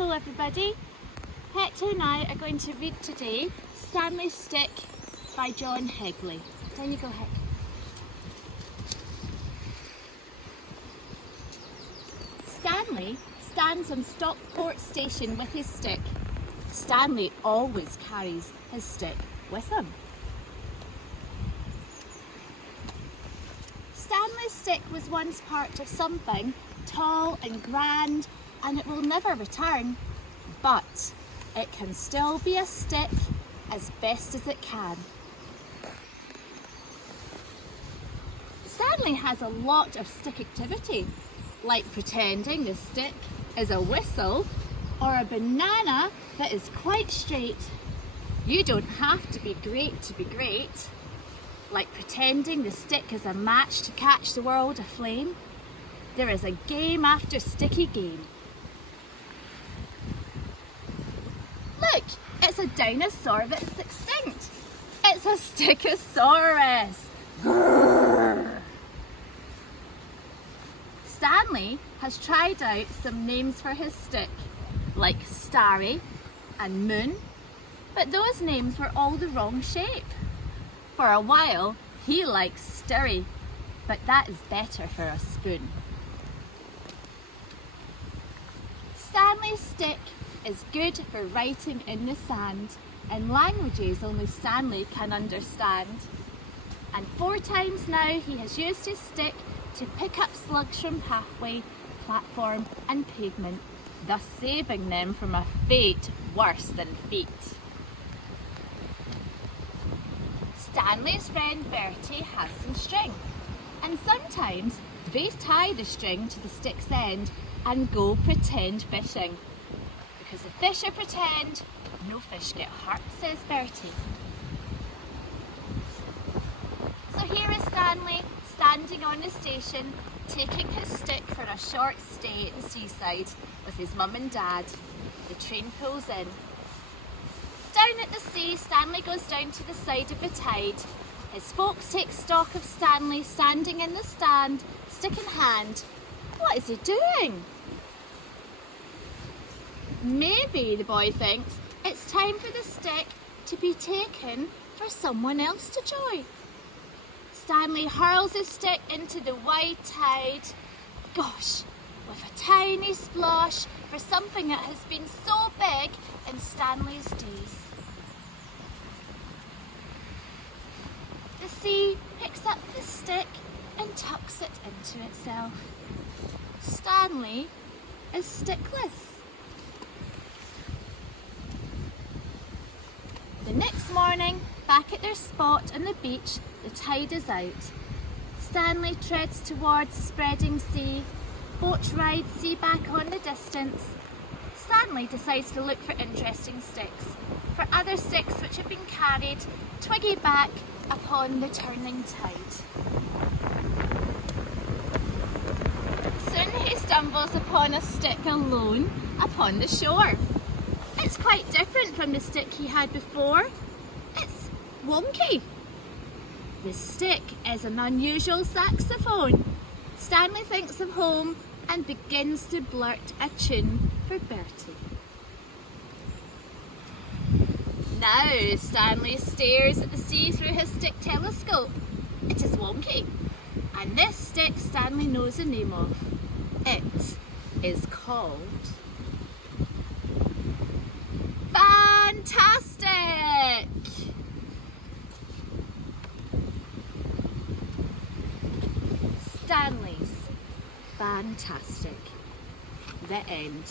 Hello everybody, Hector and I are going to read today Stanley's Stick by John Higley. Down you go, Hick. Stanley stands on Stockport station with his stick. Stanley always carries his stick with him. Stanley's stick was once part of something tall and grand, and it will never return, but it can still be a stick as best as it can. Stanley has a lot of stick activity, like pretending the stick is a whistle or a banana that is quite straight. You don't have to be great, like pretending the stick is a match to catch the world aflame. There is a game after sticky game. Look, it's a dinosaur that's extinct. It's a Stickosaurus. Grrr. Stanley has tried out some names for his stick, like Starry and Moon, but those names were all the wrong shape. For a while, he likes Stirry, but that is better for a spoon. Stanley's stick is good for writing in the sand in languages only Stanley can understand. And 4 times now he has used his stick to pick up slugs from pathway, platform and pavement, thus saving them from a fate worse than feet. Stanley's friend Bertie has some string, and sometimes they tie the string to the stick's end and go pretend fishing. Because the fish are pretend, no fish get hurt, says Bertie. So here is Stanley standing on the station, taking his stick for a short stay at the seaside with his mum and dad. The train pulls in. Down at the sea, Stanley goes down to the side of the tide. His folks take stock of Stanley standing in the stand, stick in hand. What is he doing? Maybe, the boy thinks, it's time for the stick to be taken for someone else to join. Stanley hurls his stick into the wide tide. Gosh, with a tiny splosh for something that has been so big in Stanley's days. The sea picks up the stick and tucks it into itself. Stanley is stickless. The next morning, back at their spot on the beach, the tide is out. Stanley treads towards the spreading sea. Boat rides see back on the distance. Stanley decides to look for interesting sticks, for other sticks which have been carried twiggy back upon the turning tide. Soon he stumbles upon a stick alone upon the shore. It's quite different from the stick he had before. It's wonky. The stick is an unusual saxophone. Stanley thinks of home and begins to blurt a tune for Bertie. Now Stanley stares at the sea through his stick telescope. It is wonky, and this stick Stanley knows the name of. It is called Fantastic! Stanley's Fantastic. The end.